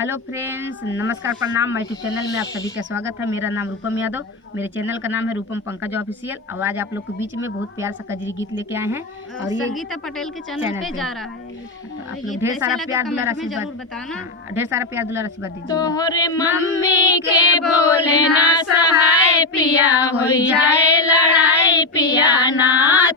Hello friends, नमस्कार, प्रणाम। माय YouTube channel में आप सभी का स्वागत है। मेरा नाम रूपम यादव, मेरे चैनल का नाम है रूपम पंकज ऑफिशियल। और आज आप लोग के बीच में बहुत प्यार सा कजरी गीत लेके आए हैं और ये संगीता पटेल के चैनल पे जा रहा है। तो आप लोग ढेर सारा प्यार दुलार आशीर्वाद जरूर बताना। ढेर सारा प्यार दुलार आशीर्वाद दीजिए। तोहरे मम्मी के बोले ना सहाय पिया हो जाए लड़ाई पिया ना।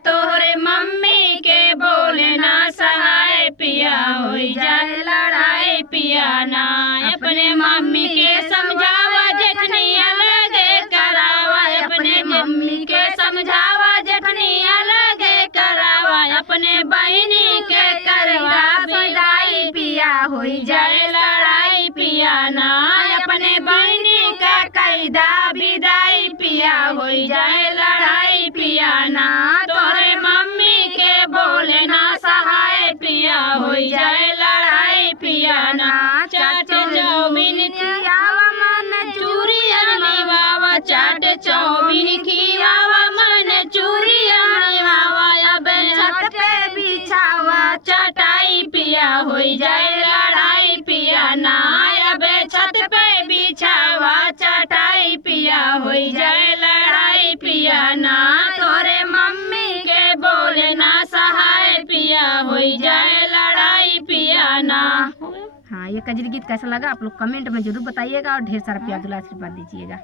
तोहरे मम्मी के बोले ना सहाय पिया हो जाए लड़ाई पिया ना। अपने मम्मी के समझावा जेठनी अलग करावा। अपने मम्मी के समझावा जेठनी अलग करावा। अपने बहनी के करवा विदाई पिया हो जाए लड़ाई पिया ना। अपने बहनी का कैदा विदाई पिया हो जाए लड़ाई पिया ना। तोरे मम्मी के बोले ना सहाय पिया हो जाए लड़ाई पिया ना। चाट चौमिन खियावा मन चूरिया निवावा। चाट चौमिन खियावा मन चूरिया निवावा। अब छत पे बिछावा चटाई पिया हो जाए लड़ाई पिया ना। अब छत पे बिछावा चटाई पिया हो जाए लड़ाई पिया ना। तोरे मम्मी के बोले ना सहाय पिया हो जाए लड़ाई पिया ना। हाँ, ये कजरी गीत कैसा लगा आप लोग कमेंट में जरूर बताइएगा और ढेर सारा प्यार दुलार आशीर्वाद दीजिएगा।